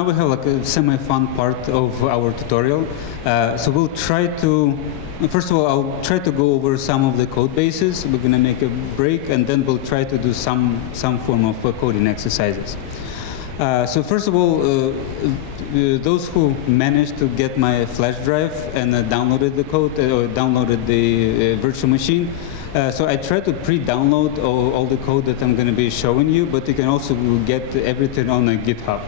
now we have like a semi-fun part of our tutorial. So we'll try to, first of all, I'll try to go over some of the code bases. We're going to make a break, and then we'll try to do some form of coding exercises. So first of all, those who managed to get my flash drive and downloaded the code or downloaded the virtual machine, so I try to pre-download all the code that I'm going to be showing you, but you can also get everything on GitHub.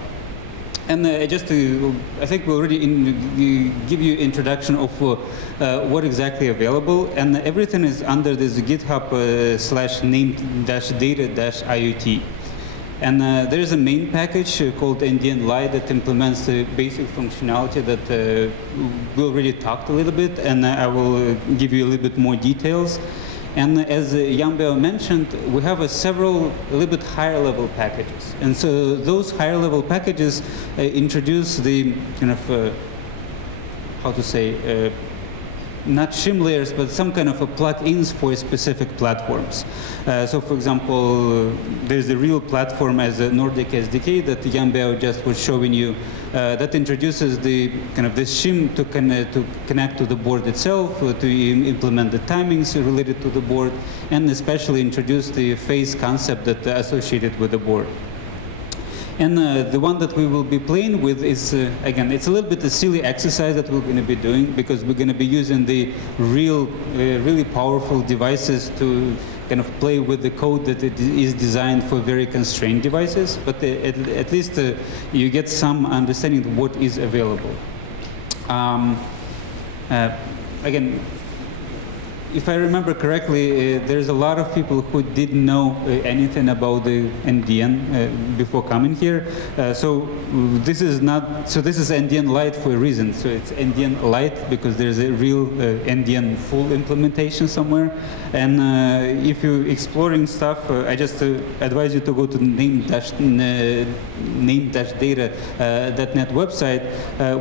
And I think we already give you introduction of what exactly available, and everything is under this GitHub /name-data-IoT. And there is a main package called NDN Lite that implements the basic functionality that we already talked a little bit, and I will give you a little bit more details. And as Jan-Beo mentioned, we have a little bit higher level packages. And so those higher level packages introduce the kind of, how to say, not shim layers, but some kind of a plugins for specific platforms. So for example, there's a real platform as a Nordic SDK that Jan-Beo just was showing you that introduces the kind of this shim to connect to the board itself, to implement the timings related to the board, and especially introduce the phase concept that associated with the board. And the one that we will be playing with is, again, it's a little bit a silly exercise that we're going to be doing, because we're going to be using the really powerful devices to kind of play with the code that it is designed for very constrained devices. But at least you get some understanding of what is available. Again, if I remember correctly, there's a lot of people who didn't know anything about the NDN before coming here. So this is NDN Lite for a reason. So it's NDN Lite because there's a real NDN full implementation somewhere. And if you're exploring stuff, I just advise you to go to name-data.net website,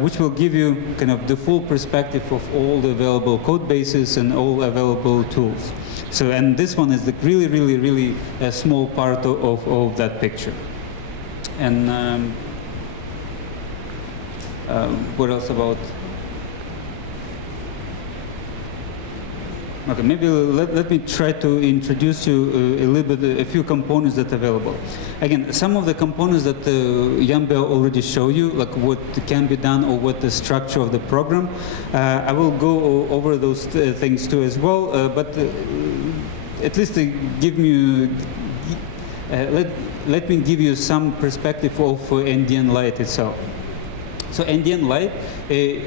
which will give you kind of the full perspective of all the available code bases and all available tools. So, and this one is the really small part of that picture. And what else about? Okay, maybe let me try to introduce you a little bit, a few components that are available. Again, some of the components that Jan-Beo already showed you, like what can be done or what the structure of the program. I will go over those things too as well, but at least let me give you some perspective of NDN Lite itself. So NDN Lite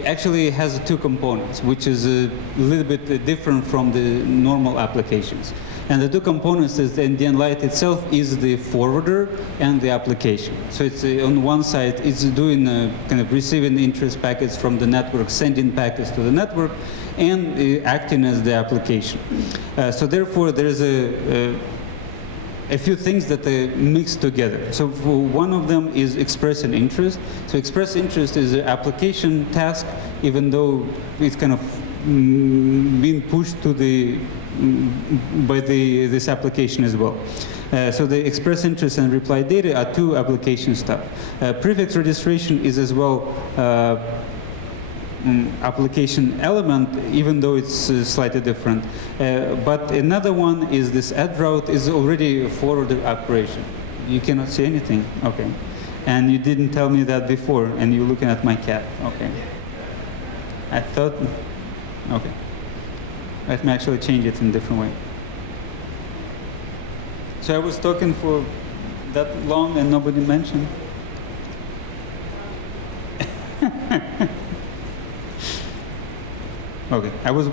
actually has two components, which is a little bit different from the normal applications. And the two components is the NDN Lite itself is the forwarder and the application. So it's on one side, it's doing kind of receiving interest packets from the network, sending packets to the network, and acting as the application. So therefore, there's a few things that they mix together. So one of them is express an interest. So express interest is an application task, even though it's kind of being pushed to by this application as well. So the express interest and reply data are two application stuff. Prefix registration is as well application element, even though it's slightly different. But another one is this add route is already a forwarded operation. You cannot see anything, okay. And you didn't tell me that before, and you're looking at my cat, okay. I thought, okay. Let me actually change it in a different way. So I was talking for that long and nobody mentioned. Okay, I was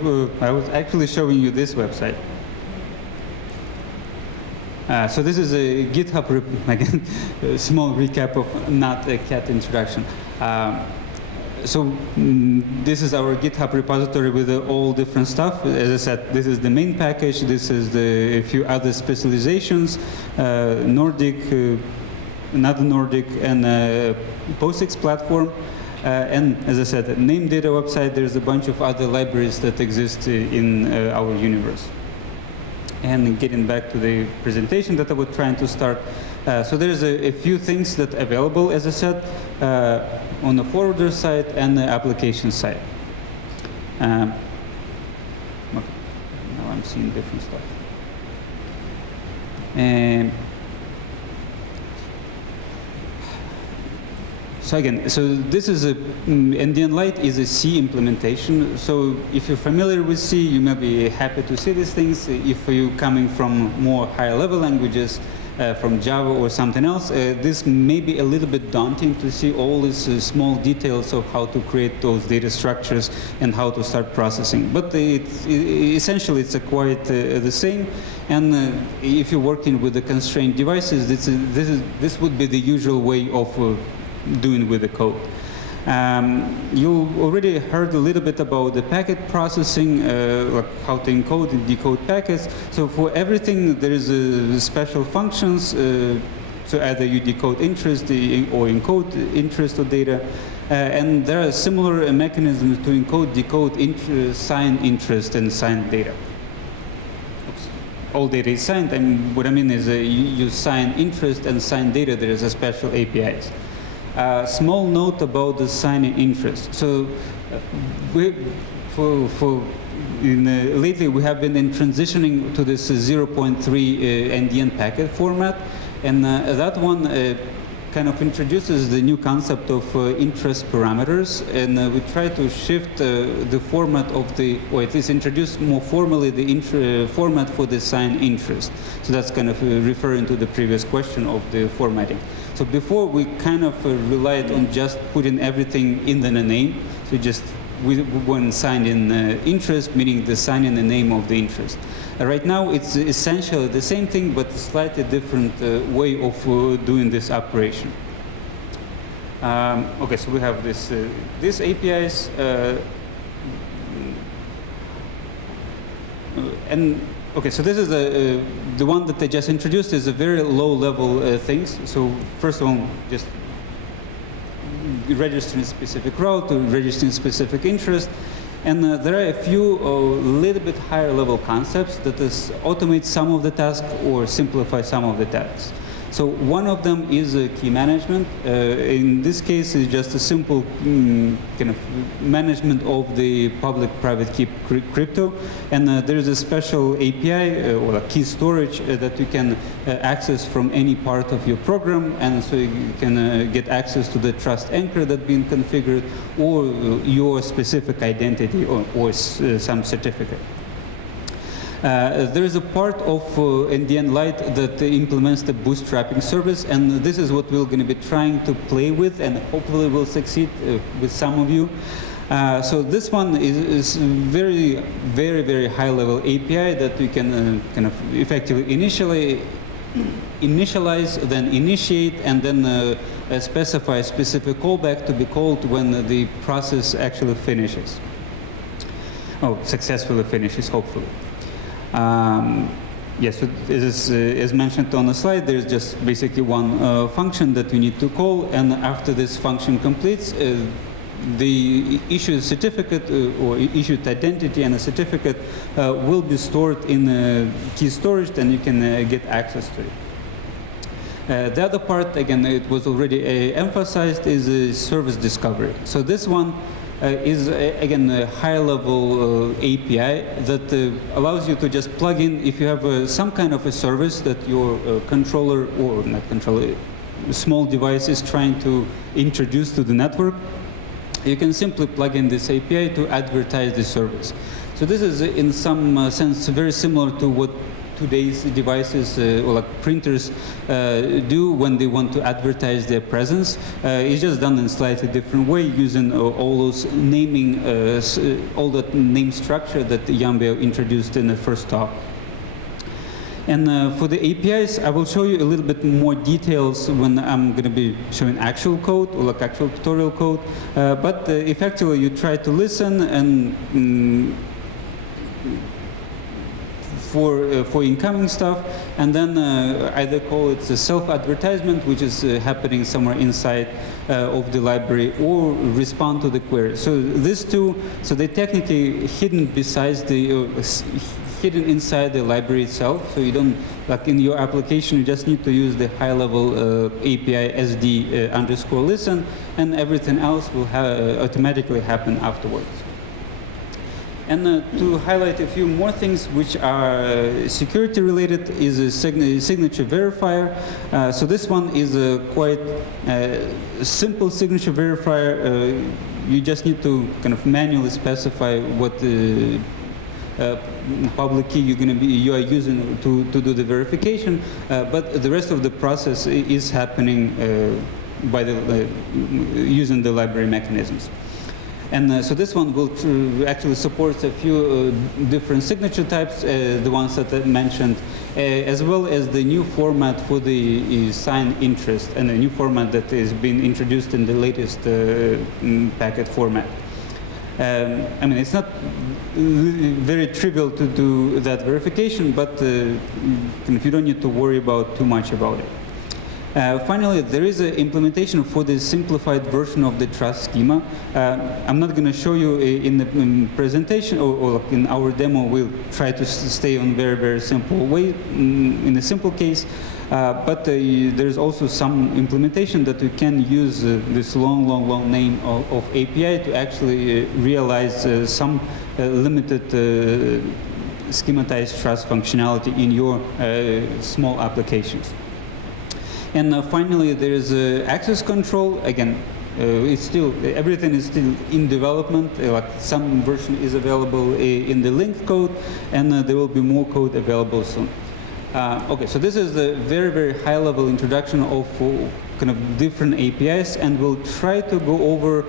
actually showing you this website. So this is a GitHub, again, a small recap of not a cat introduction. So this is our GitHub repository with all different stuff. As I said, this is the main package. This is a few other specializations, Nordic, another Nordic, and POSIX platform. And as I said, name data website, there's a bunch of other libraries that exist in our universe. And getting back to the presentation that I was trying to start, So there's a few things that are available, as I said, on the forwarder side and the application side. Okay. Now I'm seeing different stuff. So again, so this is a NDN Lite is a C implementation. So if you're familiar with C, you may be happy to see these things. If you're coming from more higher level languages, from Java or something else, this may be a little bit daunting to see all these small details of how to create those data structures and how to start processing. But essentially it's quite the same. And if you're working with the constrained devices, this would be the usual way of doing with the code. You already heard a little bit about the packet processing, like how to encode and decode packets. So for everything, there is special functions. So either you decode interest or encode interest or data. And there are similar mechanisms to encode, decode sign interest and sign data. Oops. All data is signed, and what I mean is you sign interest and sign data. There is a special APIs. Small note about the signing interest. So lately we have been transitioning to this 0.3 NDN packet format, and that one kind of introduces the new concept of interest parameters, and we try to shift the format of the, or at least introduce more formally the format for the sign interest. So that's kind of referring to the previous question of the formatting. So before we kind of relied on just putting everything in the name. So just when signed in interest, meaning the sign in the name of the interest. Right now it's essentially the same thing, but a slightly different way of doing this operation. Okay, so we have these APIs, and okay, so this is the one that I just introduced is a very low-level things. So first of all, just registering specific route, registering specific interest, and there are a few little bit higher-level concepts that is automate some of the tasks or simplify some of the tasks. So one of them is key management. In this case, it's just a simple kind of management of the public-private key crypto, and there is a special API or a key storage that you can access from any part of your program, and so you can get access to the trust anchor that's been configured, or your specific identity, or some certificate. There is a part of NDN Lite that implements the bootstrapping service, and this is what we're going to be trying to play with, and hopefully will succeed with some of you. So this one is very, very, very high-level API that we can kind of effectively initialize, then initiate, and then specify a specific callback to be called when the process actually finishes. Oh, successfully finishes, hopefully. Yes, so as mentioned on the slide, there's just basically one function that we need to call, and after this function completes, the issued certificate or issued identity and a certificate will be stored in key storage, and you can get access to it. The other part, again, it was already emphasized, is service discovery. So this one is, again, a high-level API that allows you to just plug in if you have some kind of a service that your controller, or not controller, small device is trying to introduce to the network. You can simply plug in this API to advertise the service. So this is, in some sense, very similar to what today's devices or like printers do when they want to advertise their presence. It's just done in a slightly different way, using all those naming, all that name structure that Yambeo introduced in the first talk. And for the APIs, I will show you a little bit more details when I'm going to be showing actual code or like actual tutorial code. But effectively, you try to listen and for incoming stuff, and then either call it a self-advertisement, which is happening somewhere inside of the library, or respond to the query. So these two, so they're technically hidden besides the hidden inside the library itself. So you don't, like in your application, you just need to use the high-level API SD underscore listen, and everything else will automatically happen afterwards. And to highlight a few more things which are security related is a signature verifier. So this one is a quite simple signature verifier. You just need to kind of manually specify what public key you are using to do the verification, but the rest of the process is happening by using the library mechanisms. And so this one will actually support a few different signature types, the ones that I mentioned, as well as the new format for the sign interest, and a new format that is being introduced in the latest packet format. I mean, it's not very trivial to do that verification, but you don't need to worry about too much about it. Finally, there is an implementation for the simplified version of the trust schema. I'm not going to show you in the presentation, or in our demo. We'll try to stay on very, very simple way, in a simple case. But there's also some implementation that you can use this long name of API to actually realize some limited schematized trust functionality in your small applications. And finally, there is access control. Again, everything is still in development. Like some version is available in the linked code, and there will be more code available soon. Okay, so this is a very, very high-level introduction of kind of different APIs, and we'll try to go over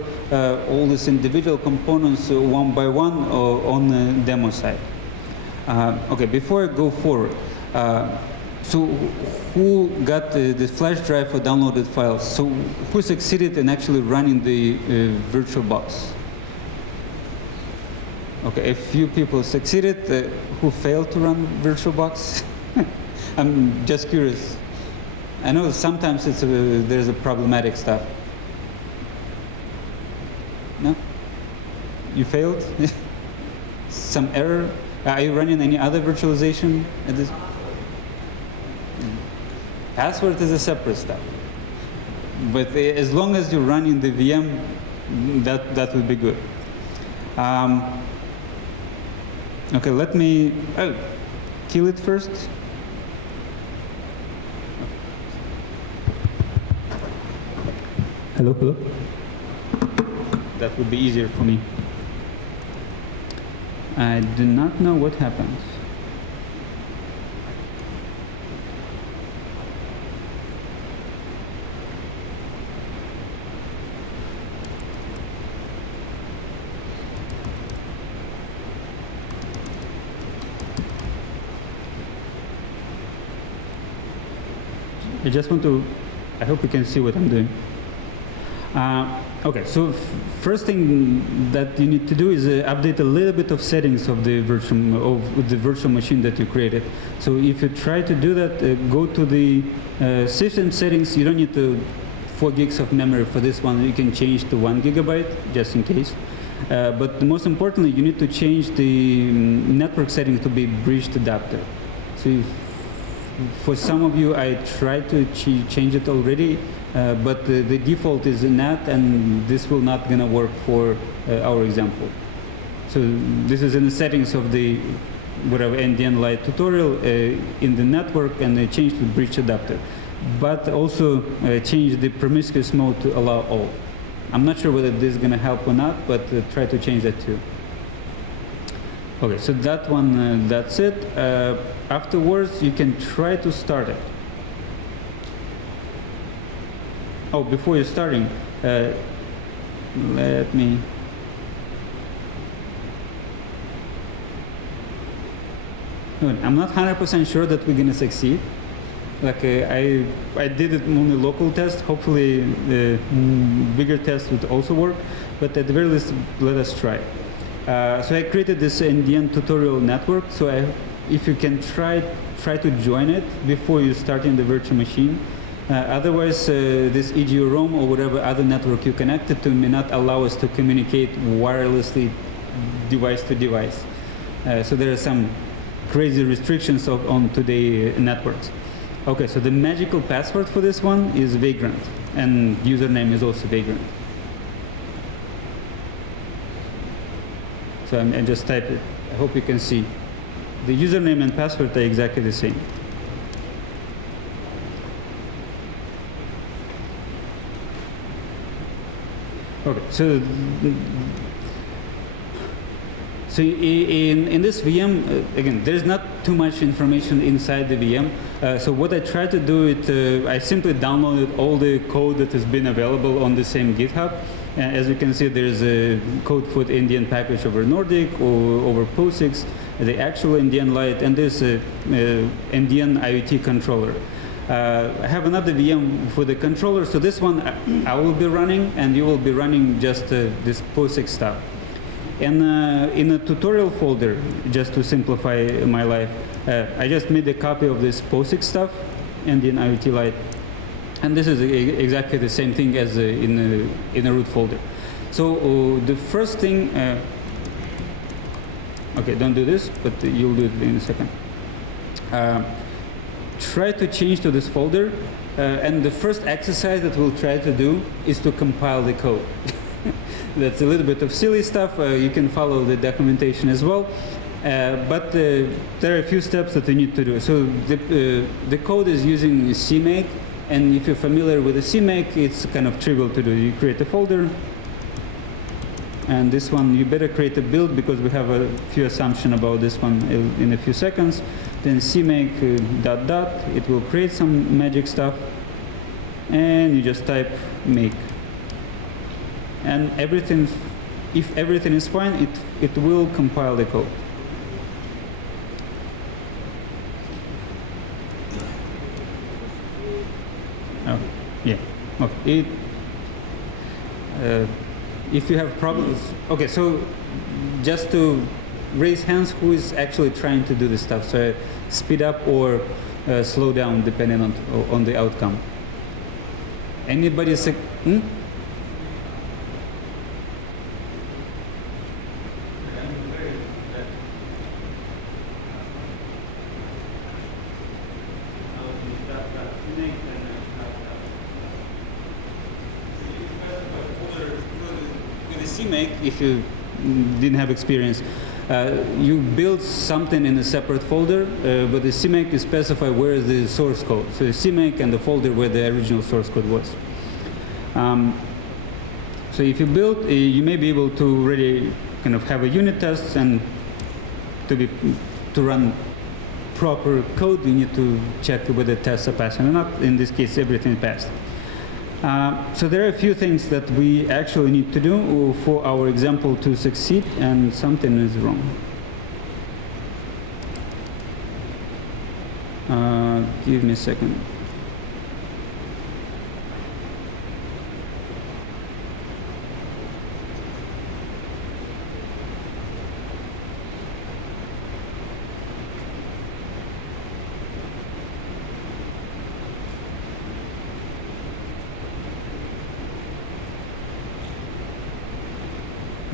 all these individual components one by one on the demo side. Okay, before I go forward. So who got the flash drive for downloaded files? So who succeeded in actually running the VirtualBox? Okay, a few people succeeded. Who failed to run VirtualBox? I'm just curious. I know sometimes there's a problematic stuff. No? You failed? Some error? Are you running any other virtualization at this? Password is a separate stuff. But as long as you're running the VM, that would be good. Okay, let me kill it first. Hello, hello. That would be easier for me. I do not know what happened. I just want to, I hope you can see what I'm doing. Okay, so first thing that you need to do is update a little bit of settings of the virtual machine that you created. So if you try to do that, go to the system settings. You don't need 4 gigs of memory for this one. You can change to 1 gigabyte just in case. But most importantly, you need to change the network setting to be bridged adapter. So for some of you, I tried to change it already, but the default is NAT, and this will not gonna work for our example. So this is in the settings of the whatever NDN Lite tutorial in the network, and they change to bridge adapter, but also change the promiscuous mode to allow all. I'm not sure whether this is gonna help or not, but try to change that too. Okay, so that one, that's it. Afterwards, you can try to start it. Oh, before you're starting, let me. I'm not 100% sure that we're gonna succeed. Like I did it on a local test. Hopefully, the bigger test would also work. But at the very least, let us try. So I created this NDN tutorial network. So if you can try to join it before you start in the virtual machine. Otherwise, this EGU-ROM or whatever other network you connected to may not allow us to communicate wirelessly device to device. So there are some crazy restrictions on today networks. Okay, so the magical password for this one is Vagrant, and username is also Vagrant. So I just type it. I hope you can see. The username and password are exactly the same. Okay, so in this VM, again, there's not too much information inside the VM. So what I try to do is I simply downloaded all the code that has been available on the same GitHub. As you can see, there's a code for the Indian package over Nordic or over POSIX, the actual Indian Lite, and there's a Indian IoT controller. I have another VM for the controller, so this one I will be running, and you will be running just this POSIX stuff. And in a tutorial folder, just to simplify my life, I just made a copy of this POSIX stuff, Indian IoT Lite. And this is exactly the same thing as in a root folder. So the first thing, okay, don't do this, but you'll do it in a second. Try to change to this folder, and the first exercise that we'll try to do is to compile the code. That's a little bit of silly stuff. You can follow the documentation as well. But there are a few steps that we need to do. So the code is using CMake. And if you're familiar with the CMake, it's kind of trivial to do. You create a folder, and this one you better create a build because we have a few assumptions about this one in a few seconds. Then CMake ... it will create some magic stuff, and you just type make. And everything, if everything is fine, it will compile the code. Oh, yeah. Okay. If you have problems, okay. So, just to raise hands, who is actually trying to do this stuff? So, speed up or slow down depending on the outcome. Anybody? CMake, if you didn't have experience, you build something in a separate folder, but the CMake is specify where is the source code. So the CMake and the folder where the original source code was. So if you build, you may be able to really kind of have a unit test, and to run proper code, you need to check whether tests are passing or not. In this case, everything passed. So there are a few things that we actually need to do for our example to succeed, and something is wrong. Give me a second.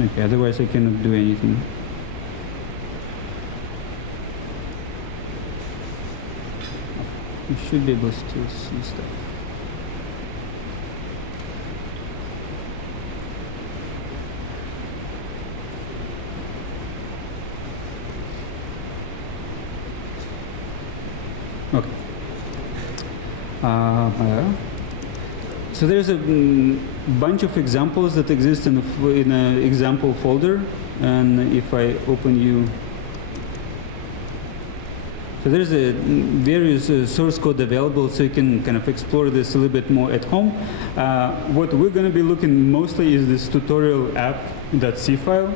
Okay, otherwise I cannot do anything. You should be able to still see stuff. Okay. So there's a bunch of examples that exist in an example folder, and if I open you, so there's a various source code available, so you can kind of explore this a little bit more at home. What we're going to be looking mostly is this tutorial app.c file,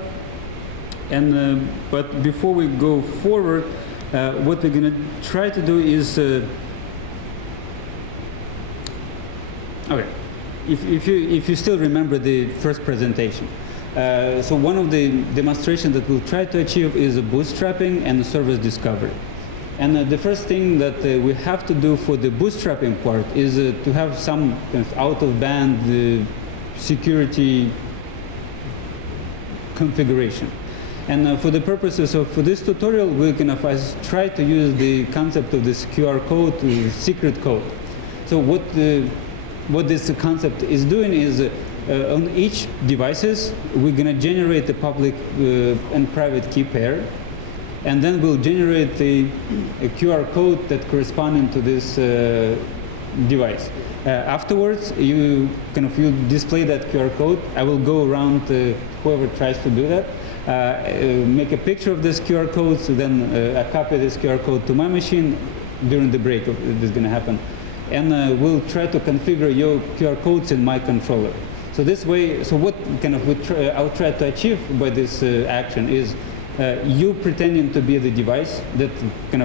and but before we go forward, what we're going to try to do is okay. If you still remember the first presentation, so one of the demonstrations that we'll try to achieve is bootstrapping and service discovery. And the first thing that we have to do for the bootstrapping part is to have some kind of out-of-band security configuration. And for the purposes of for this tutorial, we're going to try to use the concept of this QR code, secret code. So what this concept is doing is on each devices, we're going to generate the public and private key pair, and then we'll generate a QR code that corresponding to this device. Afterwards, you display that QR code. I will go around whoever tries to do that, make a picture of this QR code, so then I copy this QR code to my machine during the break. This is going to happen. And we'll try to configure your QR codes in my controller. So this way, so what I'll try to achieve by this action is you pretending to be the device that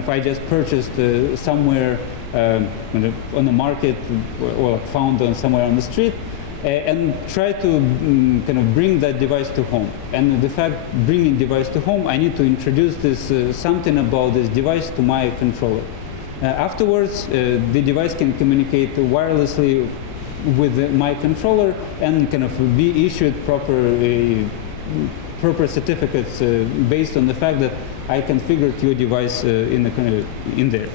I just purchased somewhere on the market or found somewhere on the street, and try to bring that device to home. And the fact bringing device to home, I need to introduce this something about this device to my controller. Afterwards, the device can communicate wirelessly with my controller and be issued proper certificates based on the fact that I configured your device in there.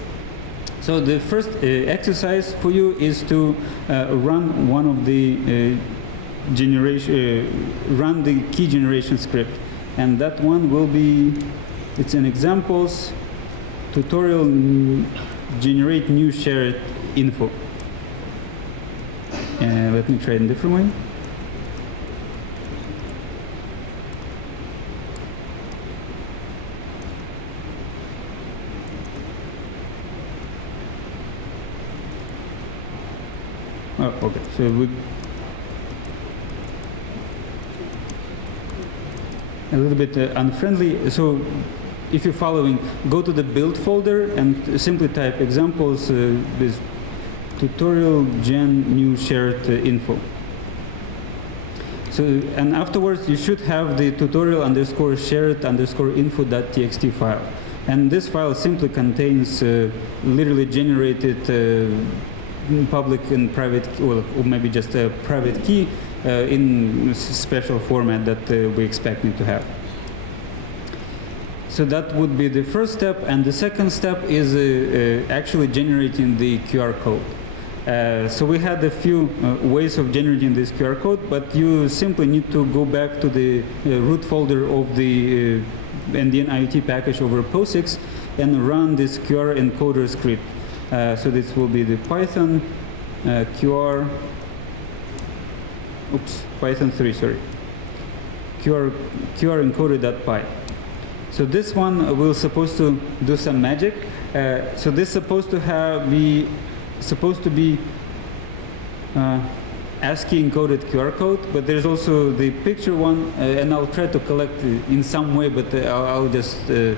So the first exercise for you is to run one of the run the key generation script, and that one will be, it's an examples tutorial generate new shared info. Let me try it in a different way. Oh, okay. So we a little bit unfriendly. So if you're following, go to the build folder and simply type examples with tutorial gen new shared info. So, and afterwards you should have the tutorial underscore shared underscore info.txt file. And this file simply contains literally generated public and private, or maybe just a private key in special format that we expect it to have. So that would be the first step, and the second step is actually generating the QR code. So we had a few ways of generating this QR code, but you simply need to go back to the root folder of the NDN IoT package over POSIX and run this QR encoder script. So this will be the Python QR, Python 3, sorry, QR encoder.py. So this one will supposed to do some magic. So this supposed to be ASCII encoded QR code, but there's also the picture one, and I'll try to collect it in some way, but I'll just do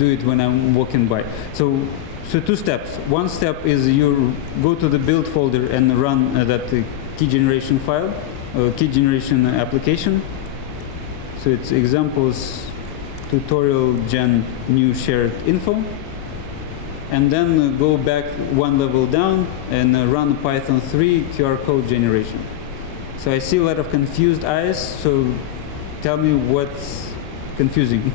it when I'm walking by. So two steps. One step is you go to the build folder and run that key generation file, key generation application. So it's examples tutorial gen new shared info. And then go back one level down and run Python 3 QR code generation. So I see a lot of confused eyes, so tell me what's confusing.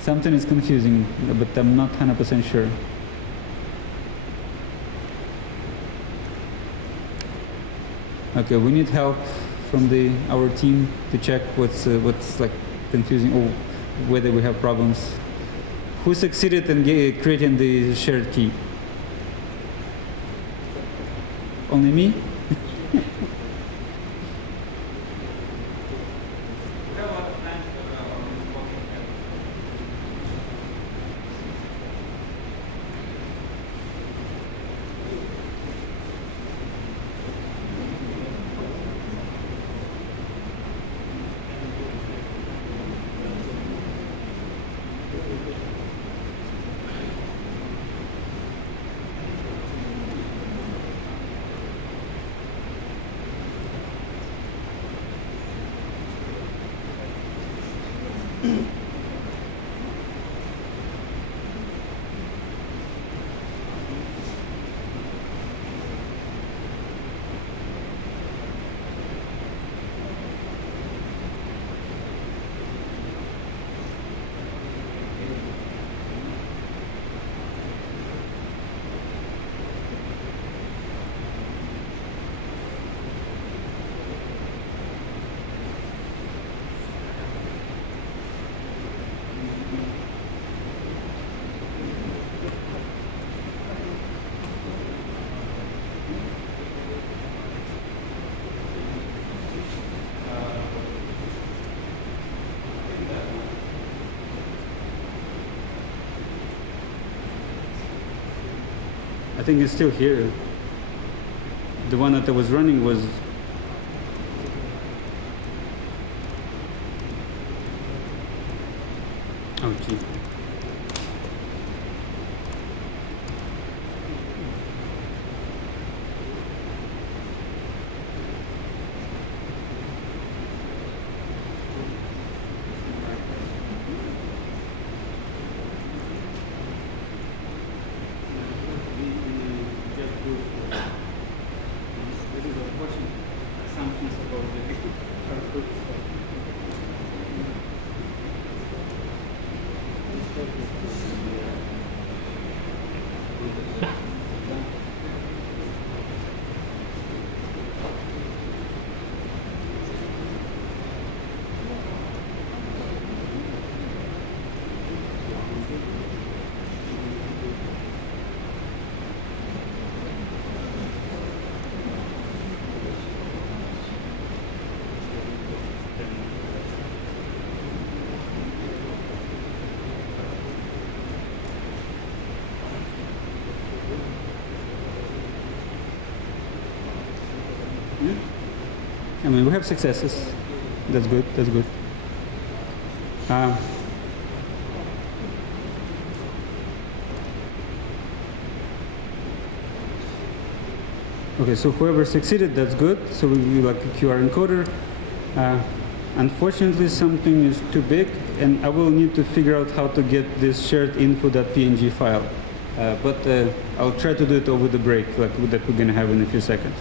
Something is confusing, but I'm not 100% sure. Okay, we need help from our team to check what's like confusing, or whether we have problems. Who succeeded in creating the shared key? Only me? think it's still here. The one that I was running was. Oh, gee. I mean, we have successes. That's good. That's good. Okay, so whoever succeeded, that's good. So we like a QR encoder. Unfortunately, something is too big, and I will need to figure out how to get this shared info.png file. But I'll try to do it over the break, like that we're going to have in a few seconds.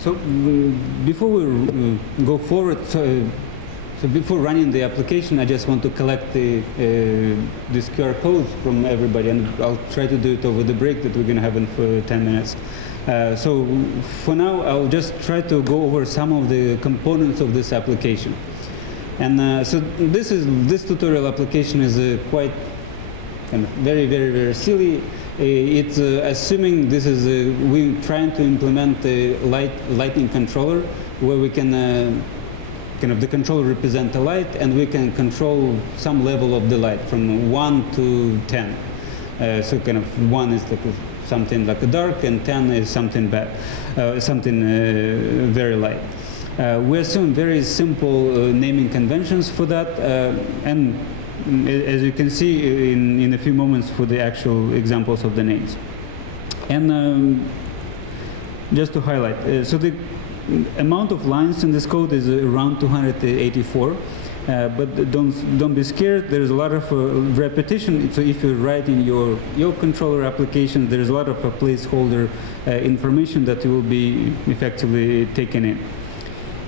So before we go forward, so before running the application, I just want to collect this QR codes from everybody, and I'll try to do it over the break that we're going to have in for 10 minutes. So for now, I'll just try to go over some of the components of this application. And so this tutorial application is quite kind of very silly. It's assuming this is we're trying to implement a lighting controller where we can kind of the controller represent a light, and we can control some level of the light from 1 to 10. So kind of 1 is like something like a dark, and 10 is something bad, something very light. We assume very simple naming conventions for that, and as you can see in a few moments for the actual examples of the names. And just to highlight, so the amount of lines in this code is around 284, but don't be scared. There's a lot of repetition. So if you write in your controller application, there's a lot of placeholder information that will be effectively taken in.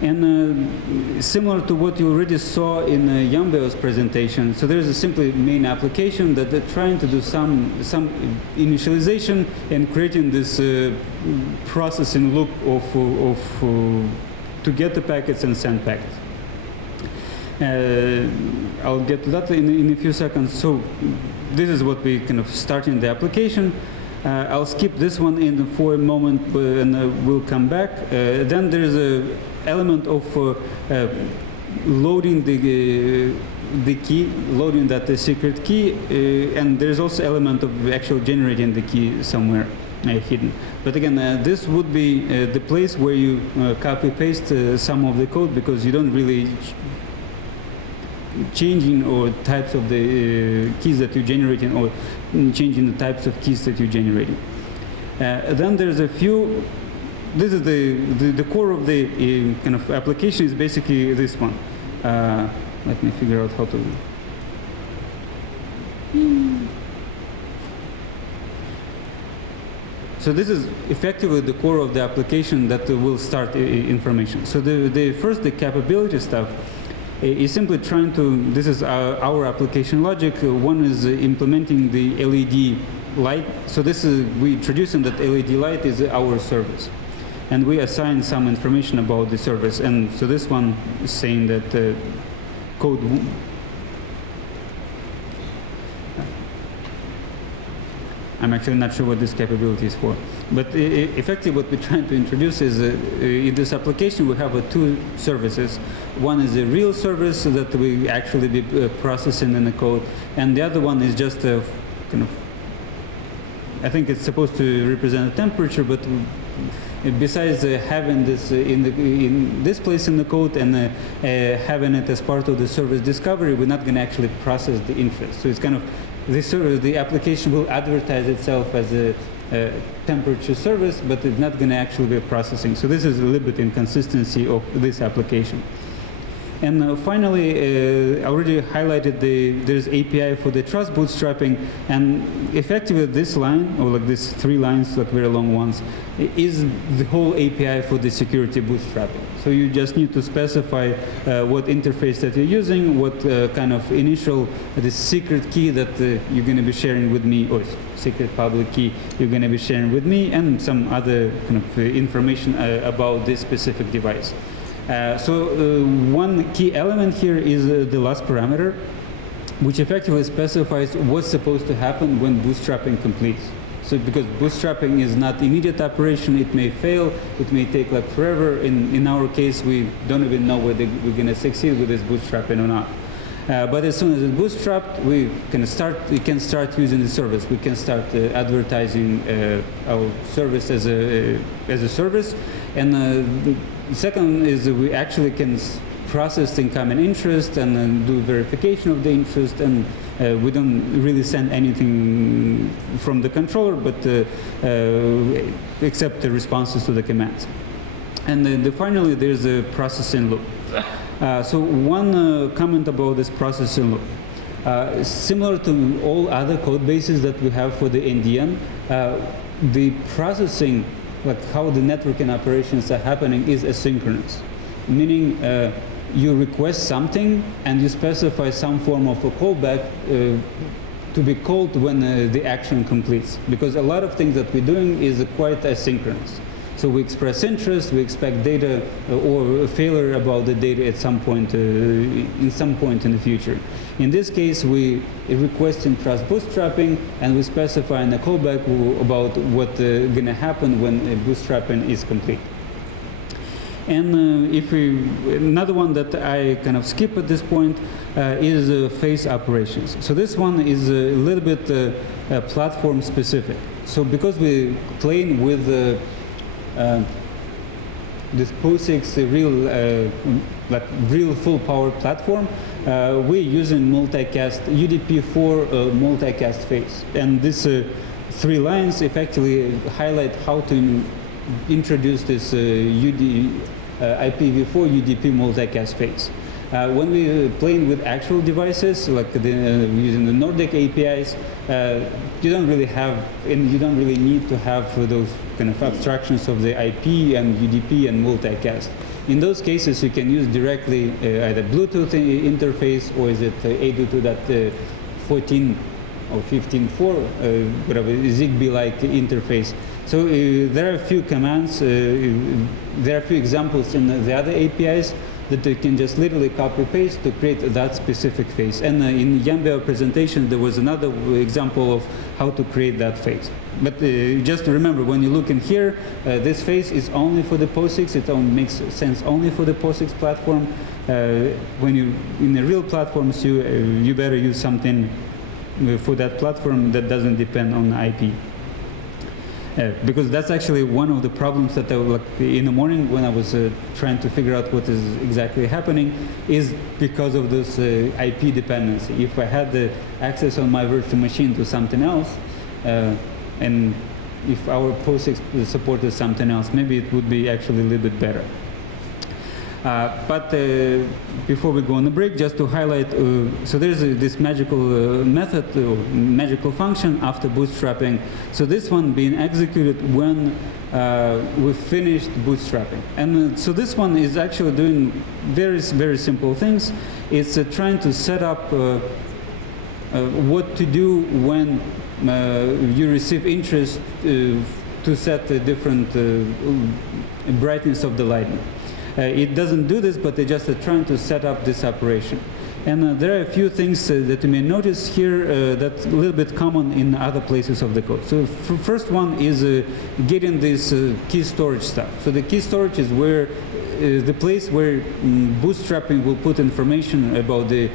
And similar to what you already saw in Yambeo's presentation, so there's a simply main application that they're trying to do some initialization and creating this processing loop to get the packets and send packets. I'll get to that in a few seconds. So this is what we kind of start in the application. I'll skip this one in for a moment, and we'll come back. Then there is a element of loading the key, loading that secret key, and there's also element of actually generating the key somewhere hidden. But again, this would be the place where you copy paste some of the code, because you don't really changing or types of the keys that you're generating, or changing the types of keys that you're generating. Then there's a few. This is the core of the kind of application is basically this one. Let me figure out how to. So this is effectively the core of the application that will start information. So the capability stuff is simply trying to. This is our application logic. One is implementing the LED light. So this is we introducing that LED light is our service. and we assign some information about the service. And so this one is saying that code. I'm actually not sure what this capability is for. But effectively what we're trying to introduce is in this application we have two services. One is a real service that we actually be processing in the code, and the other one is just a kind of, I think it's supposed to represent a temperature, but besides having this in this place in the code and having it as part of the service discovery, we're not going to actually process the interest. So it's kind of the application will advertise itself as a temperature service, but it's not going to actually be processing. So this is a little bit inconsistency of this application. And finally, I already highlighted there's API for the trust bootstrapping, and effectively this line, or like these 3 lines, like very long ones, is the whole API for the security bootstrapping. So you just need to specify what interface that you're using, what kind of initial, the secret key that you're going to be sharing with me, or secret public key you're going to be sharing with me, and some other kind of information about this specific device. One key element here is the last parameter, which effectively specifies what's supposed to happen when bootstrapping completes. So because bootstrapping is not immediate operation, it may fail, it may take like forever. In our case, we don't even know whether we're going to succeed with this bootstrapping or not. But as soon as it's bootstrapped, we can start using the service. We can start advertising our service as a service. And the second is we actually can process incoming interest and do verification of the interest, and we don't really send anything from the controller, but except the responses to the commands. And finally, there's a processing loop. So one comment about this processing loop. Similar to all other code bases that we have for the NDN, the processing, like how the networking operations are happening, is asynchronous. Meaning you request something and you specify some form of a callback to be called when the action completes. Because a lot of things that we're doing is quite asynchronous. So we express interest, we expect data or a failure about the data at some point, in some point in the future. In this case, we request in trust bootstrapping, and we specify in a callback about what's going to happen when bootstrapping is complete. And another one that I kind of skip at this point is phase operations. So this one is a little bit platform specific. So because we're playing with this POSIX real full power platform, we're using multicast UDP4 multicast phase, and these 3 lines effectively highlight how to introduce this IPv4 UDP multicast phase. When we're playing with actual devices, like using the Nordic APIs, you don't really have, and you don't really need to have those kind of abstractions of the IP and UDP and multicast. In those cases, you can use directly either Bluetooth interface, or is it 802.14 or 15.4, whatever, Zigbee-like interface. So there are a few commands, there are a few examples in the other APIs that you can just literally copy-paste to create that specific phase. And in Yambia presentation, there was another example of how to create that phase. But just remember, when you look in here, this phase is only for the POSIX. It makes sense only for the POSIX platform. When you in the real platforms, you better use something for that platform that doesn't depend on IP. Because that's actually one of the problems that in the morning when I was trying to figure out what is exactly happening, is because of this IP dependency. If I had the access on my virtual machine to something else, and if our POSIX supported something else, maybe it would be actually a little bit better. But before we go on the break, just to highlight, so there's this magical method, magical function after bootstrapping. So this one being executed when we finished bootstrapping. And so this one is actually doing very, very simple things. It's trying to set up what to do when you receive interest to set the different brightness of the lighting. It doesn't do this, but they're just trying to set up this operation. And there are a few things that you may notice here that's a little bit common in other places of the code. So first one is getting this key storage stuff. So the key storage is where the place where bootstrapping will put information about the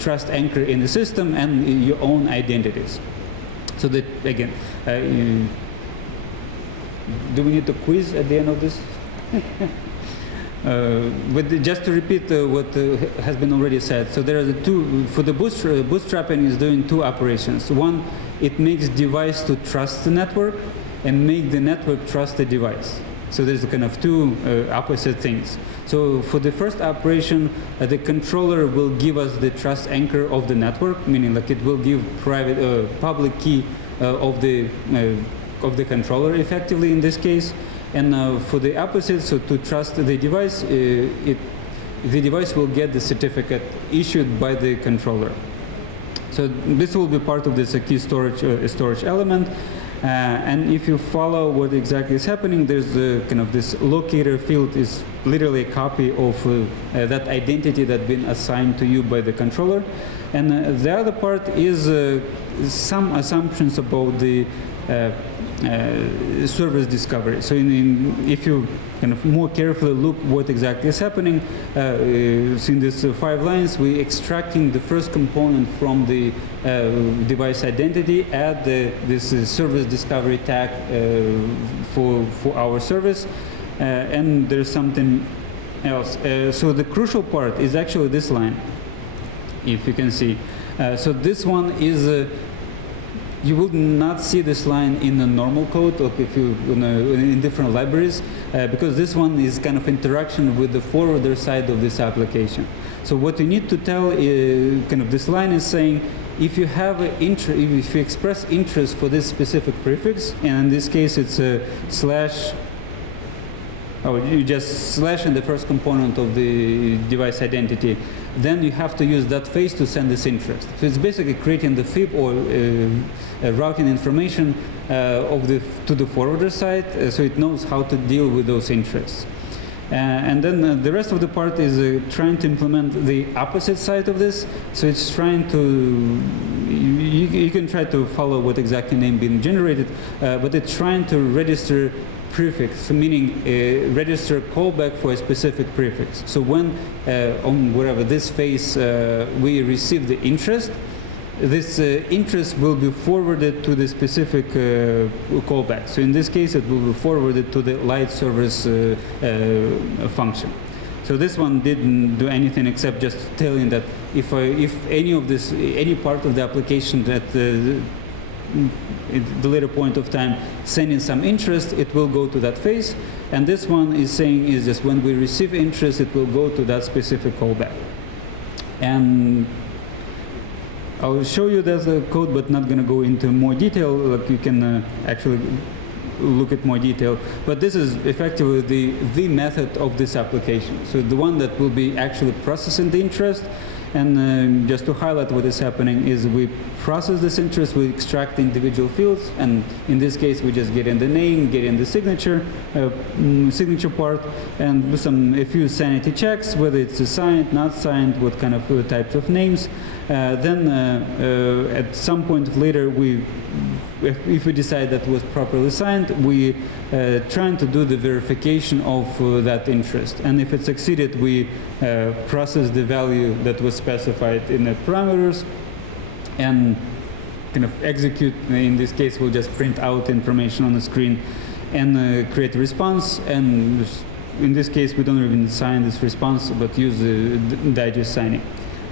trust anchor in the system and your own identities. So that, again, do we need a quiz at the end of this? But just to repeat what has been already said, so there are the two, for the bootstrapping is doing two operations. One, it makes device to trust the network and make the network trust the device. So there's kind of two opposite things. So for the first operation, the controller will give us the trust anchor of the network, meaning like it will give private, public key of the controller effectively in this case. And for the opposite, so to trust the device, the device will get the certificate issued by the controller. So this will be part of this key storage element. And if you follow what exactly is happening, there's kind of this locator field is literally a copy of that identity that's been assigned to you by the controller. And the other part is some assumptions about the service discovery. So if you kind of more carefully look what exactly is happening, in these 5 lines, we're extracting the first component from the device identity, add this service discovery tag for our service, and there's something else. So the crucial part is actually this line, if you can see. So this one is you would not see this line in the normal code, or if you in different libraries, because this one is kind of interaction with the forwarder side of this application. So what you need to tell is kind of this line is saying if you have if you express interest for this specific prefix, and in this case it's a slash. Oh, you just slash in the first component of the device identity. Then you have to use that phase to send this interest. So it's basically creating the fib or routing information to the forwarder side, so it knows how to deal with those interests. And then the rest of the part is trying to implement the opposite side of this. So it's trying to, you can try to follow what exactly name being generated, but it's trying to register prefix, so meaning register callback for a specific prefix. So when on wherever this phase we receive the interest, this interest will be forwarded to the specific callback. So in this case, it will be forwarded to the light service function. So this one didn't do anything except just telling that if any part of the application that at the later point of time sending some interest, it will go to that phase. And this one is saying is just when we receive interest, it will go to that specific callback. And I'll show you the code, but not going to go into more detail. Like you can actually look at more detail. But this is effectively the method of this application. So the one that will be actually processing the interest. And just to highlight what is happening is we process this interest, we extract individual fields, and in this case we just get in the name, get in the signature part, and do a few sanity checks, whether it's signed, not signed, what kind of types of names. Then at some point later, if we decide that was properly signed, we trying to do the verification of that interest. And if it succeeded, we process the value that was specified in the parameters and kind of execute. In this case, we'll just print out information on the screen and create a response. And in this case, we don't even sign this response, but use the digest signing.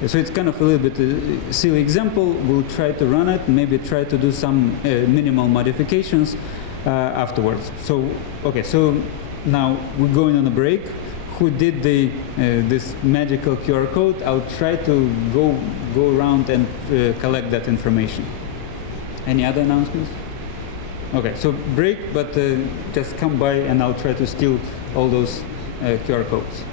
So it's kind of a little bit a silly example. We'll try to run it, maybe try to do some minimal modifications afterwards. So, okay, so now we're going on a break. Who did this magical QR code? I'll try to go around and collect that information. Any other announcements? Okay, so break, but just come by and I'll try to steal all those QR codes.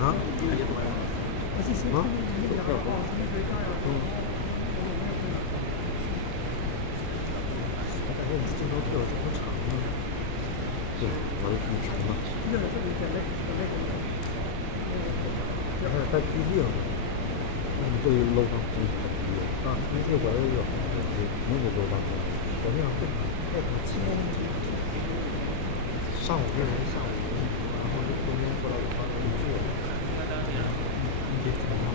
啊？啊？我感觉你镜头对我这么长呢。对，我就很长嘛。还是带 PPT 了，那你对楼上真是太低了啊！你这我也有，没有楼上高，我那样会太轻。上午这人下午人，然后中间过来我帮他去做。你别看他。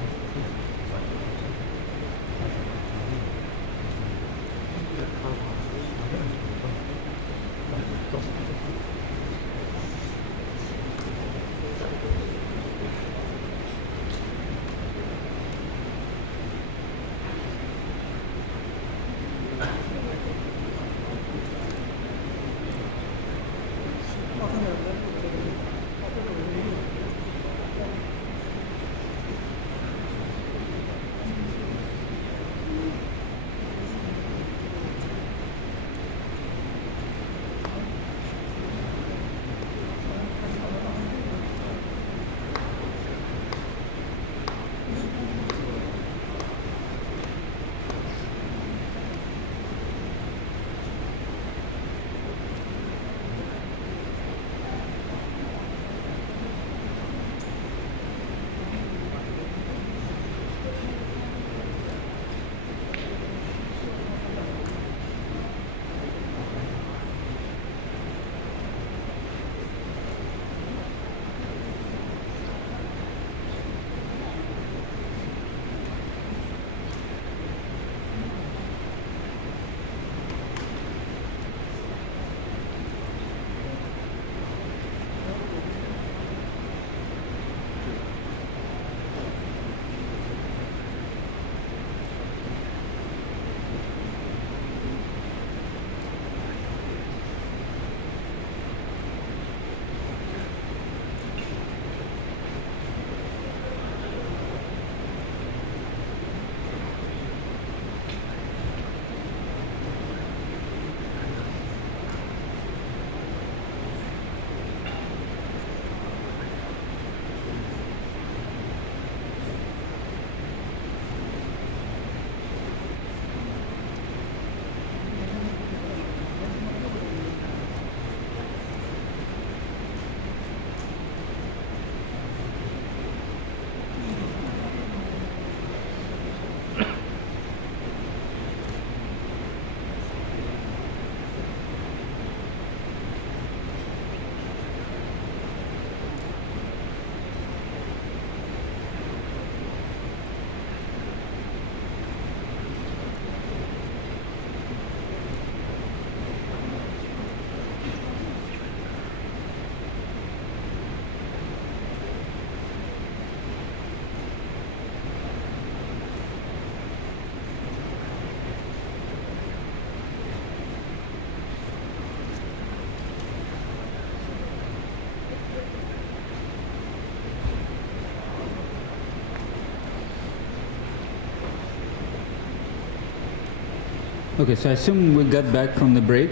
Okay, so I assume we got back from the break.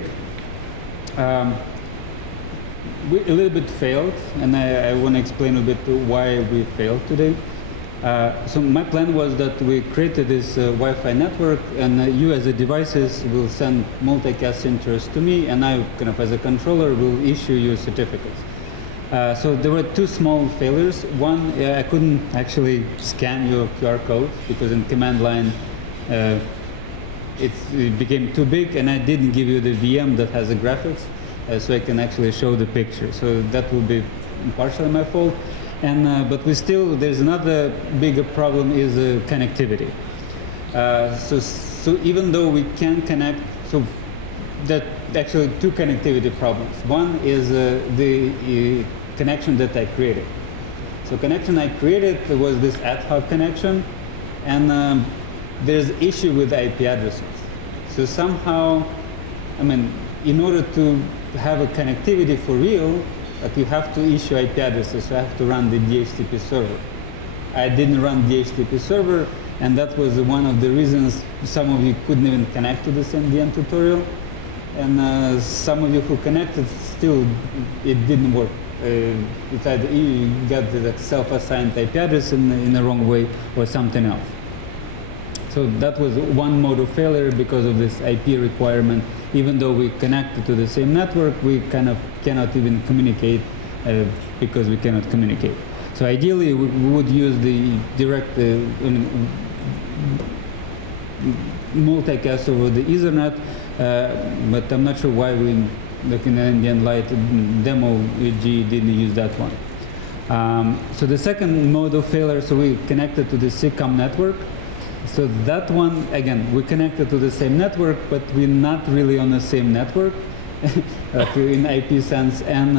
We a little bit failed, and I want to explain a bit why we failed today. So my plan was that we created this Wi-Fi network, and you as a devices will send multicast interest to me, and I kind of as a controller will issue you certificates. So there were two small failures. One, I couldn't actually scan your QR code because in command line it became too big, and I didn't give you the VM that has the graphics, so I can actually show the picture. So that will be partially my fault. And but we still, there's another bigger problem is connectivity. So even though we can connect, so that actually two connectivity problems. One is the connection that I created. So connection I created was this ad hoc connection, and there's issue with IP addresses. So somehow, I mean, in order to have a connectivity for real, that you have to issue IP addresses, so I have to run the DHCP server. I didn't run DHCP server, and that was one of the reasons some of you couldn't even connect to this NDN tutorial. And some of you who connected, still, it didn't work it's either you got the self-assigned IP address in the wrong way or something else. So that was one mode of failure because of this IP requirement. Even though we connected to the same network, we kind of cannot even communicate because we cannot communicate. So ideally, we would use the direct multicast over the Ethernet, but I'm not sure why we, like in the NDN Lite demo, G didn't use that one. So the second mode of failure, so we connected to the sigcomm network. So that one, again, we connected to the same network, but we're not really on the same network like in IP sense. And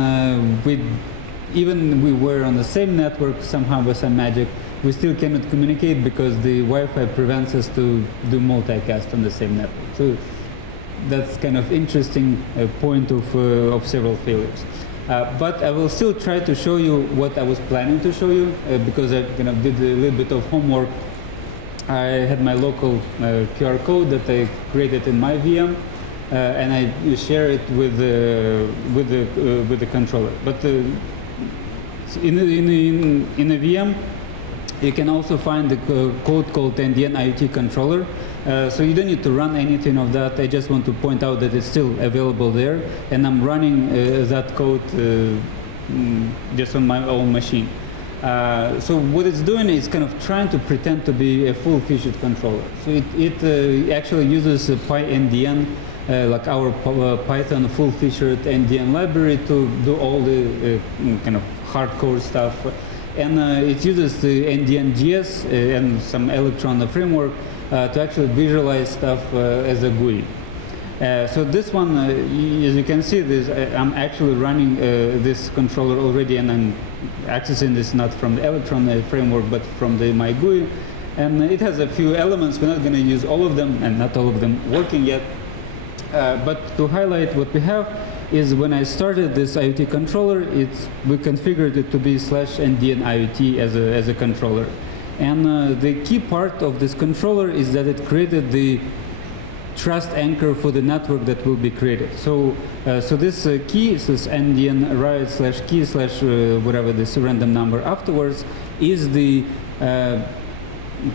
even we were on the same network, somehow by some magic, we still cannot communicate because the Wi-Fi prevents us to do multicast on the same network. So that's kind of interesting point of several failures. But I will still try to show you what I was planning to show you because I kind of did a little bit of homework. I had my local QR code that I created in my VM, and I share it with the controller. But in a VM, you can also find the code called NDN IoT controller. So you don't need to run anything of that. I just want to point out that it's still available there, and I'm running that code just on my own machine. So what it's doing is kind of trying to pretend to be a full-featured controller. So it actually uses PyNDN, like our Python full-featured NDN library, to do all the kind of hardcore stuff. And it uses the NDN.js and some Electron framework to actually visualize stuff as a GUI. So this one, as you can see, I'm actually running this controller already, and I'm accessing this not from the Electron framework, but from my GUI. And it has a few elements. We're not going to use all of them, and not all of them working yet. But to highlight what we have is when I started this IoT controller, we configured it to be /NDN IoT as a controller. And the key part of this controller is that it created the trust anchor for the network that will be created. So this key, so this NDN write /key/ whatever this random number afterwards, is the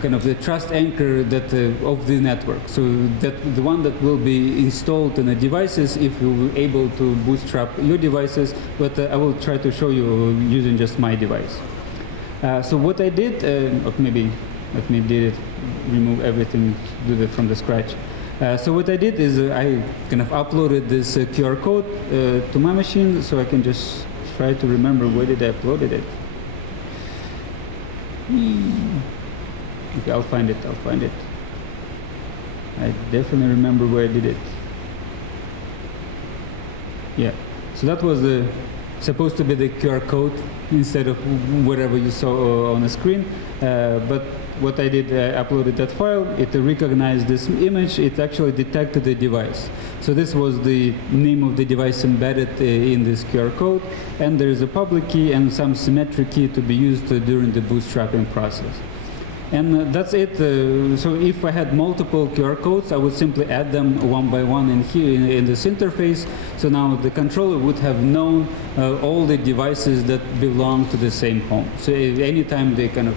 kind of the trust anchor that of the network. So that the one that will be installed in the devices if you're able to bootstrap your devices. But I will try to show you using just my device. So what I did, maybe let me remove everything, do it from the scratch. So what I did is I kind of uploaded this QR code to my machine, so I can just try to remember where did I uploaded it. Okay, I'll find it. I definitely remember where I did it. Yeah, so that was supposed to be the QR code instead of whatever you saw on the screen. But what I did, I uploaded that file, it recognized this image, it actually detected the device. So this was the name of the device embedded in this QR code, and there is a public key and some symmetric key to be used during the bootstrapping process. And that's it. So if I had multiple QR codes, I would simply add them one by one in here in this interface. So now the controller would have known all the devices that belong to the same home. So anytime they kind of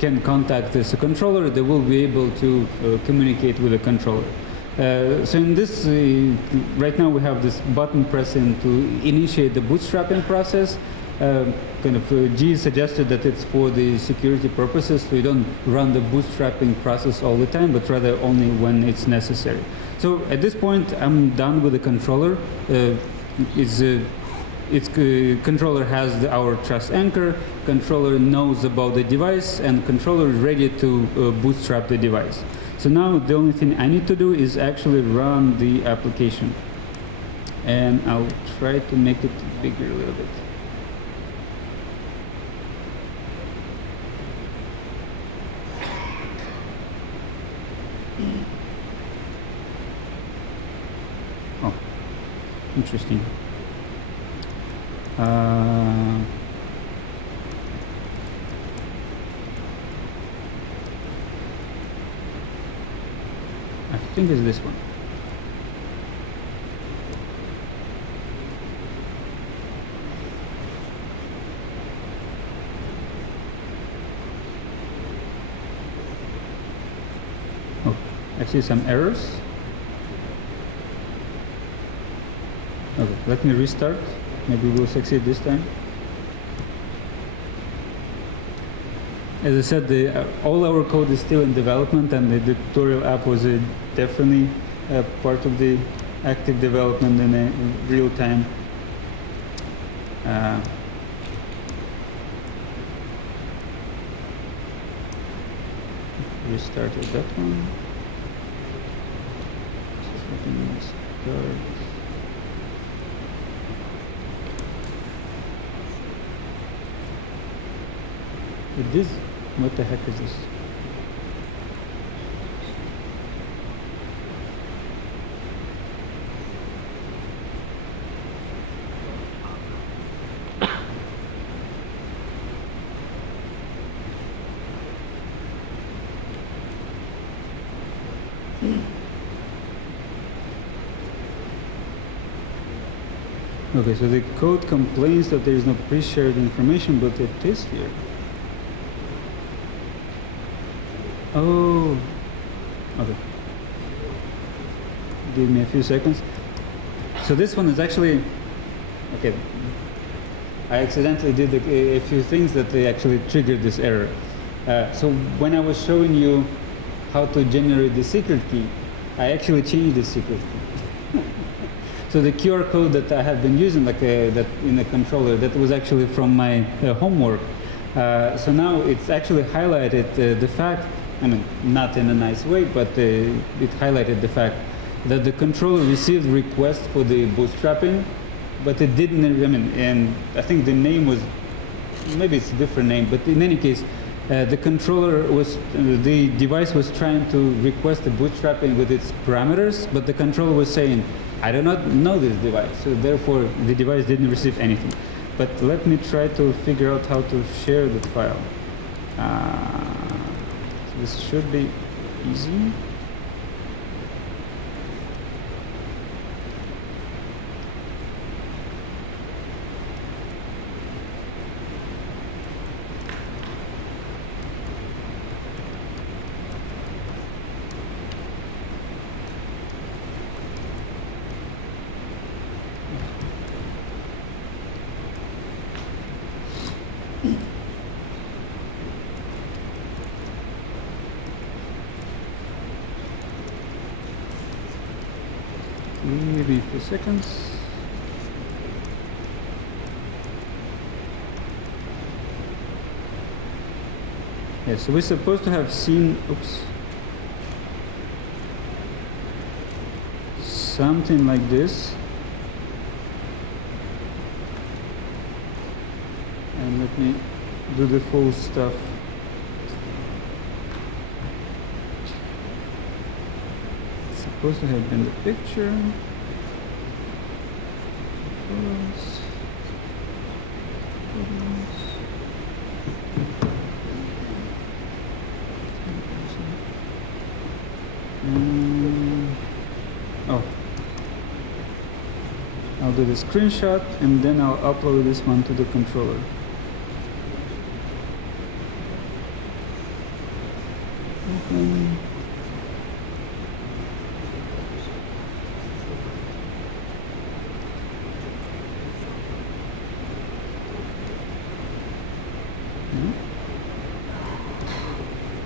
can contact this controller, they will be able to communicate with the controller. So in this, right now we have this button pressing to initiate the bootstrapping process. G suggested that it's for the security purposes, so you don't run the bootstrapping process all the time, but rather only when it's necessary. So at this point, I'm done with the controller. Controller has our trust anchor, controller knows about the device, and controller is ready to bootstrap the device. So now the only thing I need to do is actually run the application. And I'll try to make it bigger a little bit. Oh, interesting. I think it's this one. I see some errors. Okay, let me restart. Maybe we'll succeed this time. As I said, all our code is still in development, and the tutorial app was definitely part of the active development in real time. Restarted that one. Start. With this, what the heck is this? Okay, so the code complains that there is no pre-shared information, but it is here. Oh, okay. Give me a few seconds. So this one is actually, okay, I accidentally did a few things that they actually triggered this error. So when I was showing you how to generate the secret key, I actually changed the secret key. So the QR code that I have been using, like that in the controller, that was actually from my homework. So now it's actually highlighted the fact, I mean, not in a nice way, but it highlighted the fact that the controller received request for the bootstrapping, but it didn't, I mean, and I think the name was, maybe it's a different name, but in any case, the controller was, the device was trying to request the bootstrapping with its parameters, but the controller was saying, I do not know this device, so therefore the device didn't receive anything. But let me try to figure out how to share the file. So this should be easy. Maybe a few seconds. Yeah, so we're supposed to have seen, oops, something like this. And let me do the full stuff. Supposed to have been the picture. Photos. Oh, I'll do the screenshot and then I'll upload this one to the controller. Open.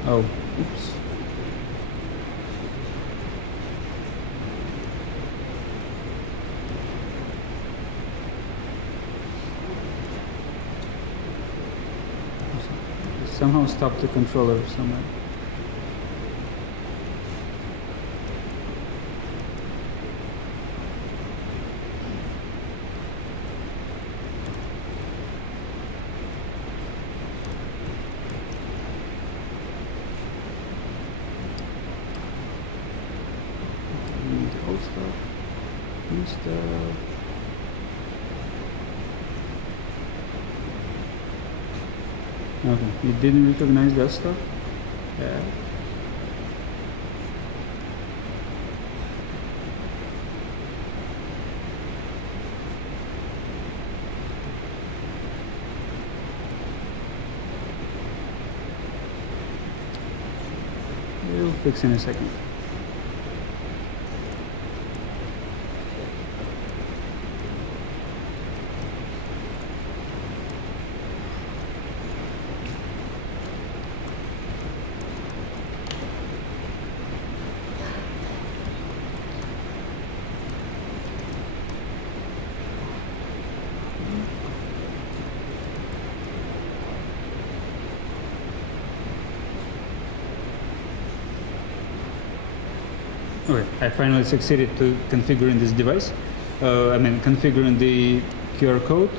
Oh, oops. Somehow stop the controller somewhere. Stuff. Okay, you didn't recognize that stuff? Yeah. We'll fix in a second. Okay, I finally succeeded to configuring this device. Configuring the QR code,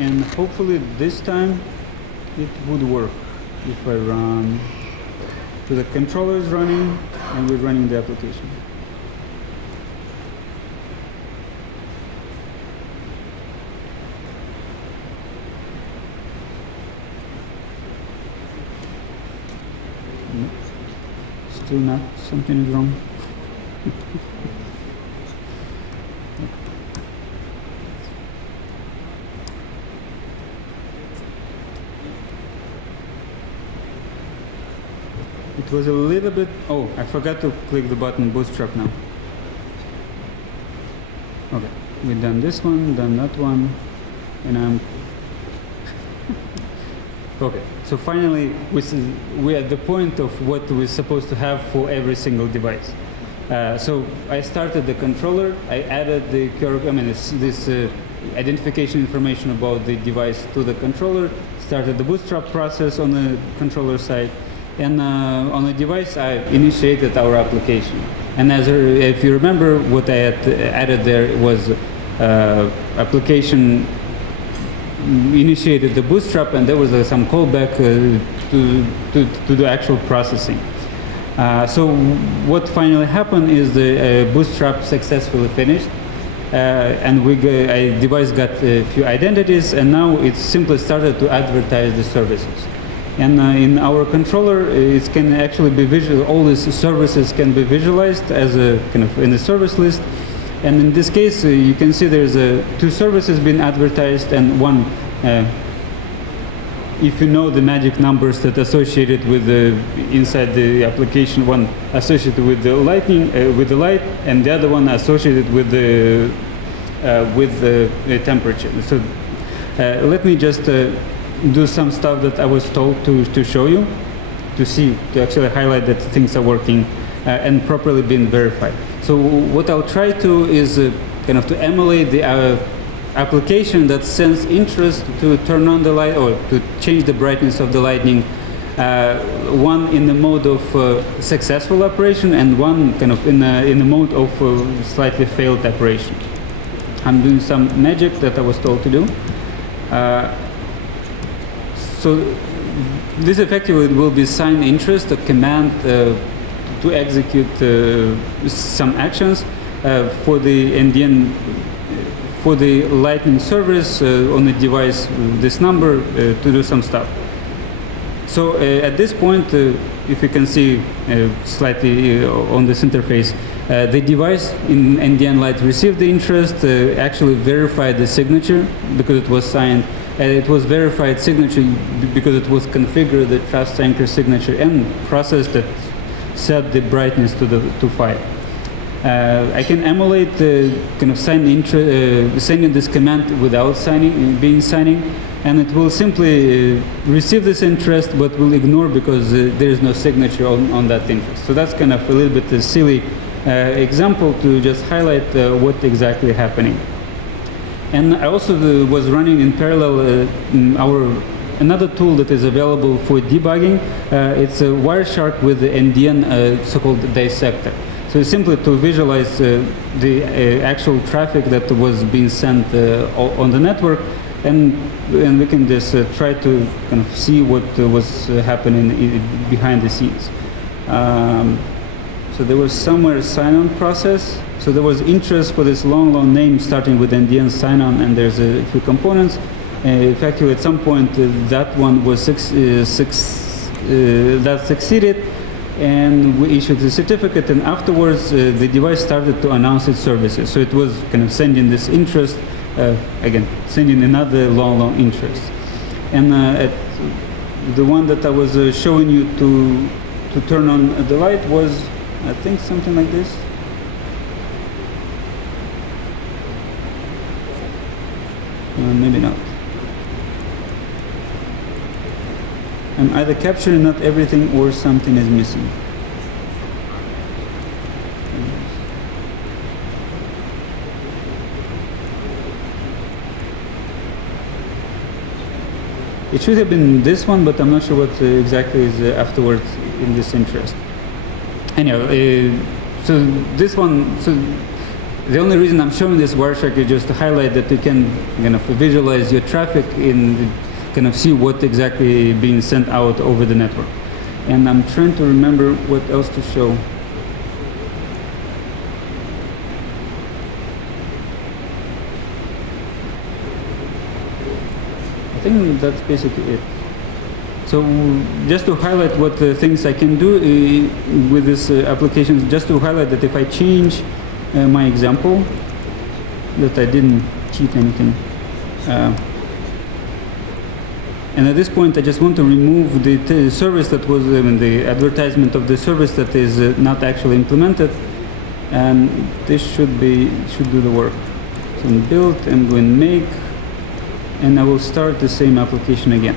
and hopefully this time it would work if I run. So the controller is running, and we're running the application. No, still not. Something is wrong. It was a little bit. Oh, I forgot to click the button Bootstrap now. Okay, we've done this one, done that one, and I'm. Okay, so finally we're at the point of what we're supposed to have for every single device. So I started the controller. I added the this identification information about the device to the controller. Started the Bootstrap process on the controller side. And on the device, I initiated our application. And if you remember, what I had added there was application initiated the Bootstrap, and there was some callback to the actual processing. So what finally happened is the Bootstrap successfully finished, and a device got a few identities, and now it simply started to advertise the services. And in our controller, it can actually be visual. All these services can be visualized as a kind of in the service list. And in this case, you can see there's two services being advertised, and one, if you know the magic numbers that associated with the inside the application, one associated with the lightning, with the light, and the other one associated with the temperature. So let me just do some stuff that I was told to show you, to actually highlight that things are working and properly being verified. So what I'll try to is kind of to emulate the application that sends interest to turn on the light or to change the brightness of the lightning. One in the mode of successful operation, and one kind of in the mode of slightly failed operation. I'm doing some magic that I was told to do. So this effectively will be sign interest, a command to execute some actions for the NDN, for the lightning service on the device, this number, to do some stuff. So at this point, if you can see slightly on this interface, the device in NDN Lite received the interest, actually verified the signature because it was signed. It was verified signature because it was configured the trust anchor signature and process that set the brightness to 5. I can emulate the kind of sending this command without signing, and it will simply receive this interest, but will ignore because there is no signature on that interest. So that's kind of a little bit a silly example to just highlight what exactly happening. And I also was running in parallel another tool that is available for debugging. It's a Wireshark with the NDN so-called dissector. So simply to visualize the actual traffic that was being sent on the network, and we can just try to kind of see what was happening behind the scenes. So there was somewhere a sign-on process. So there was interest for this long name starting with NDN sign-on, and there's a few components. Effectively, at some point, that one was that succeeded, and we issued the certificate. And afterwards, the device started to announce its services. So it was kind of sending this interest, again, sending another long interest. And at the one that I was showing you to turn on the light was, I think, something like this. Maybe not. I'm either capturing not everything or something is missing. It should have been this one, but I'm not sure what exactly is afterwards in this interest. Anyhow, so this one, so the only reason I'm showing this Wireshark is just to highlight that you can kind of visualize your traffic in kind of see what exactly being sent out over the network. And I'm trying to remember what else to show. I think that's basically it. So just to highlight what things I can do with this application, just to highlight that if I change my example, that I didn't cheat anything. And at this point, I just want to remove the service that was the advertisement of the service that is not actually implemented, and this should do the work. So in build, I'm going make, and I will start the same application again.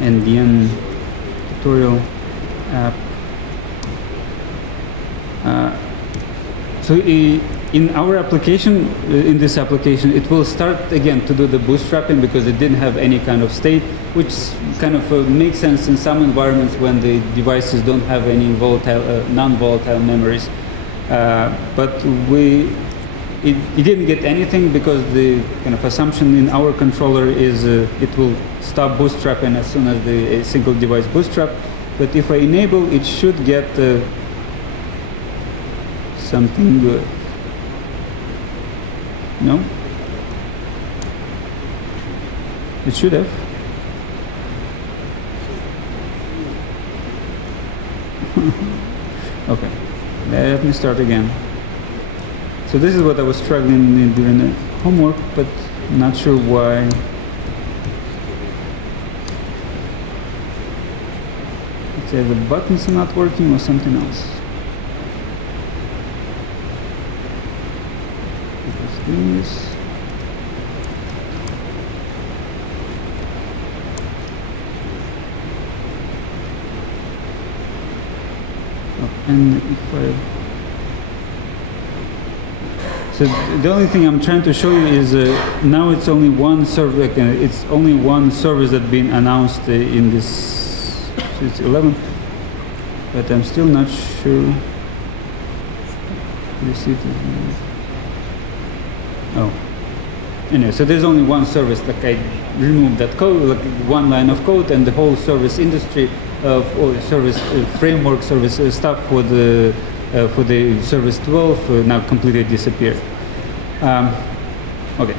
NDN tutorial app. So in our application, in this application, it will start again to do the bootstrapping because it didn't have any kind of state, which kind of makes sense in some environments when the devices don't have any volatile, non-volatile memories. But it didn't get anything because the kind of assumption in our controller is it will stop bootstrapping as soon as the single device bootstrap. But if I enable, it should get something good. No? It should have. Okay, let me start again. So this is what I was struggling in during the homework, but not sure why. Let's say the buttons are not working or something else. Doing this. And if so the only thing I'm trying to show you is now it's only one server. It's only one service that's been announced in this. So it's 11, but I'm still not sure. Oh, anyway, so there's only one service. Like I removed that code, like one line of code, and the whole service industry or service framework service stuff for the service 12 now completely disappeared. Okay.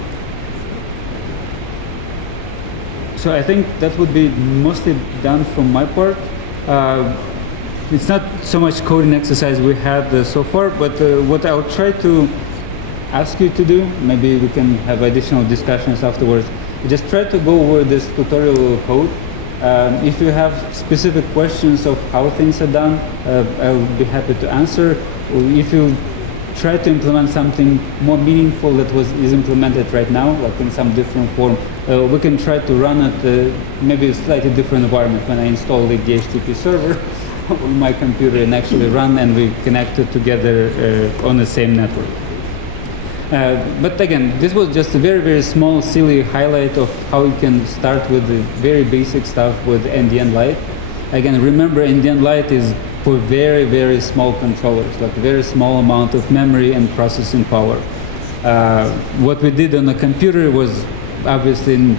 So I think that would be mostly done from my part. It's not so much coding exercise we had so far, but what I'll try to ask you to do, maybe we can have additional discussions afterwards, just try to go over this tutorial code. If you have specific questions of how things are done, I'll be happy to answer. Or if you try to implement something more meaningful that is implemented right now, like in some different form, we can try to run it maybe a slightly different environment when I install the DHCP server on my computer and actually run, and we connect it together on the same network. But again, this was just a very, very small, silly highlight of how you can start with the very basic stuff with NDN Lite. Again, remember NDN Lite is for very, very small controllers, like a very small amount of memory and processing power. What we did on the computer was obviously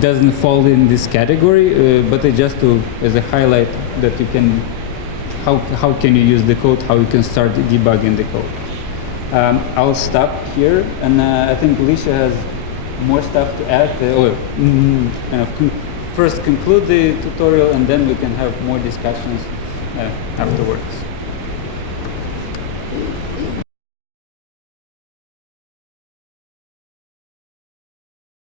doesn't fall in this category, but it just as a highlight that you can, how can you use the code, how you can start debugging the code. I'll stop here, and I think Alicia has more stuff to add. First conclude the tutorial, and then we can have more discussions afterwards.